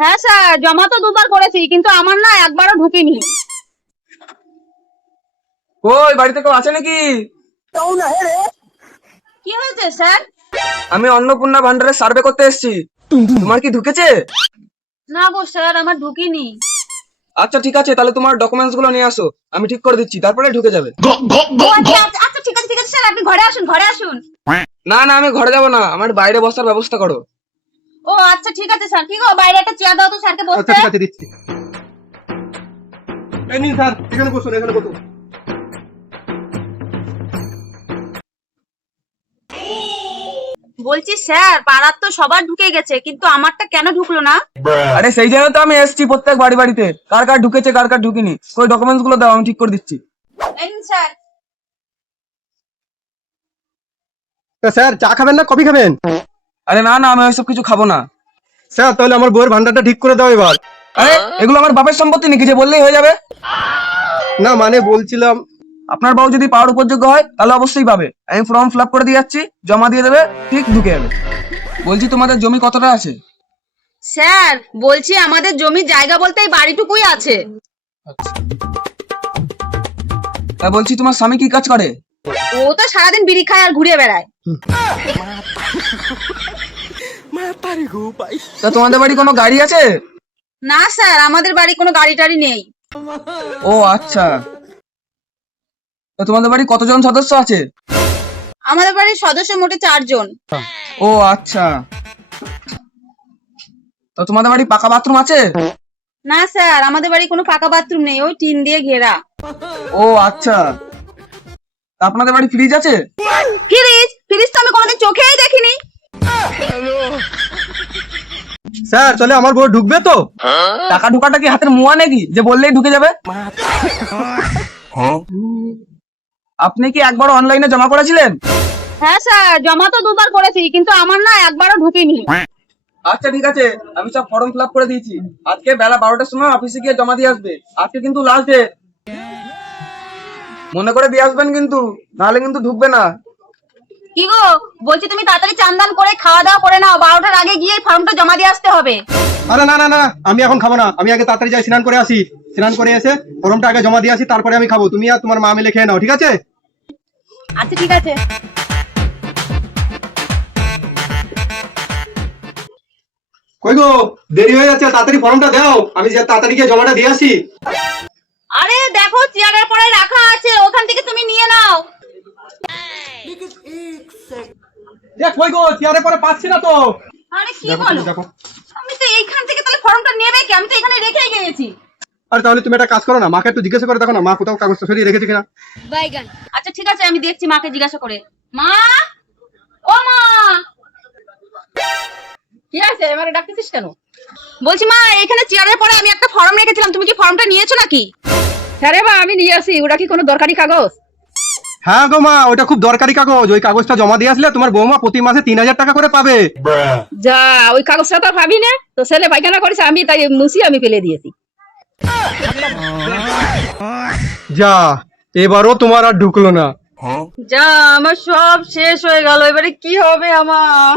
হ্যাঁ স্যার, জমা তো দুবার করেছি কিন্তু আমার না একবারও ঢুকিনি। কই বাড়িতে কেউ আছে নাকি? কি হয়েছে স্যার? আমি অন্নপূর্ণা ভান্ডারের সার্ভে করতে এসেছি। তোমার কি ঢুকেছে? না গো স্যার, আমার ঢুকিনি। আচ্ছা ঠিক আছে, তাহলে তোমার ডকুমেন্টস গুলো নিয়ে আসো, আমি ঠিক করে দিচ্ছি, তারপরে ঢুকে যাবে। ও আচ্ছা আচ্ছা আচ্ছা, ঠিক আছে ঠিক আছে স্যার, আপনি ঘরে আসুন ঘরে আসুন। না না, আমি ঘরে যাবো না, আমার বাইরে বসার ব্যবস্থা করো। ও আচ্ছা ঠিক আছে স্যার, কি গো বাইরে একটা চেয়ার দাও তো স্যারকে আচ্ছা বসতে। ঠিক আছে দিচ্ছি। এই নিন স্যার, এখানে বসুন, এখানে বসুন। বলছি স্যার, পাড়ার তো সবার ঢুকে গেছে কিন্তু আমারটা কেন ঢুকলো না? আরে সেই জন্য তো আমি এসেছি প্রত্যেক বাড়ি বাড়িতে, কার কার ঢুকেছে কার কার ঢুকিনি, ওই ডকুমেন্টস গুলো দাও, আমি ঠিক করে দিচ্ছি। এই নিন স্যার। তা স্যার চা খাবেন না কফি খাবেন? আরে না না, আমি ওইসব কিছু খাবো না। স্যার তাহলে আমার বউয়ের ভান্ডারটা ঠিক করে দাও এবার। আরে এগুলো আমার বাপের সম্পত্তি নাকি যে বললেই হয়ে যাবে? না মানে বলছিলাম। আপনার বউ যদি পাওয়ার উপযোগ্য হয় তাহলে অবশ্যই পাবে। আমি ফর্ম ফিল আপ করে দিয়ে যাচ্ছি, জমা দিয়ে দেবে, ঠিক ঢুকে যাবে। বলছি তোমাদের জমি কতটা আছে? স্যার বলছি আমাদের জমির জায়গা বলতে এই বাড়িটুকুই আছে। তা বলছি তোমার স্বামী কি কাজ করে? ও তো সারাদিন বিড়ি খায় আর ঘুরে বেড়ায়। তা তোমাদের বাড়ি কোনো গাড়ি আছে? না স্যার, আমাদের বাড়ি কোনো গাড়ি টাড়ি নেই। ও আচ্ছা। তা তোমাদের বাড়ি কতজন সদস্য আছে? আমাদের বাড়ির সদস্য মোটে 4 জন। ও আচ্ছা। তা তোমাদের বাড়ি পাকা বাথরুম আছে? না স্যার, আমাদের বাড়ি কোনো পাকা বাথরুম নেই, ওই টিন দিয়ে ঘেরা। ও আচ্ছা। তা আপনাদের বাড়ি ফ্রিজ আছে? ফ্রিজ? ফ্রিজ তো আমি কোনোদিন চোখেই দেখিনি। স্যার তাহলে আমার বউ ঢুকবে তো? টাকা ঢোকাটা কি হাতের মুয়া নাকি যে বললেই ঢুকে যাবে? আপনি কি একবার অনলাইনে জমা করেছিলেন? হ্যাঁ স্যার, জমা তো দুবার করেছি কিন্তু আমার না একবারও ঢুকিনি। আচ্ছা ঠিক আছে, আমি সব ফর্ম ফিল আপ করে দিয়েছি। আজকে বেলা 12টার সময় অফিসে গিয়ে জমা দিয়ে আসবে। আজকে কিন্তু লাস্ট ডে, মনে করে দিয়ে আসবেন কিন্তু, নাহলে কিন্তু ঢুকবে না। কি গো, বলছি তুমি তাড়াতাড়ি চান্দান করে খাওয়া দাওয়া করে নাও, 12টার আগে গিয়ে ফর্মটা জমা দিয়ে আসতে হবে। আরে না না না, আমি এখন খাবো না, আমি আগে তাড়াতাড়ি যাই স্নান করে আসি। স্নান করে এসে ফর্মটা আগে জমা দিয়ে আসি, তারপরে আমি খাবো। তুমি আর তোমার মা মিলে খেয়ে নাও, ঠিক আছে? আচ্ছা ঠিক আছে। কই গো, দেরি হয়ে যাচ্ছে, তাড়াতাড়ি ফর্মটা দাও, আমি যে তাড়াতাড়ি গিয়ে জমাটা দিয়ে আসি। আরে দেখো চেয়ারের পরে রাখা আছে, ওখান থেকে তুমি নিয়ে নাও। কই গো, চেয়ারে পরে পাচ্ছি না তো। আরে কি দেখো বলো, দেখো। আমি তো এইখান থেকে তাহলে ফর্মটা নেবে কি? আমি তো এখানে রেখেই গিয়েছি। আরে তাহলে তুমি একটা কাজ করো না, মাকে একটু জিজ্ঞাসা করে দেখো না, মা কোথাও কাগজটা সরিয়ে রেখেছে কিনা। আচ্ছা ঠিক আছে, আমি দেখছি মাকে জিজ্ঞাসা করে। মা, ও মা। কি আছে, এবারে ডাকতেছিস কেন? বলছি মা, এখানে চেয়ারের পরে আমি একটা ফর্ম রেখেছিলাম, তুমি কি ফর্মটা নিয়েছো নাকি? হ্যাঁ রে মা, আমি নিয়ে আসি। ওটা কি কোনো দরকারি কাগজ? হ্যাঁ গো মা, ওটা খুব দরকারি কাগজ। ওই কাগজটা জমা দিয়ে আসলে তোমার বৌমা প্রতি মাসে 3000 টাকা করে পাবে। যা, ওই কাগজটা তো ভাবি না তো, ছেলে পায়খানা করেছে, আমি তাই মুছি আমি ফেলে দিয়েছি। যা, এবারও তোমার আর ঢুকলো না। যা, আমার সব শেষ হয়ে গেল, এবারে কি হবে আমার?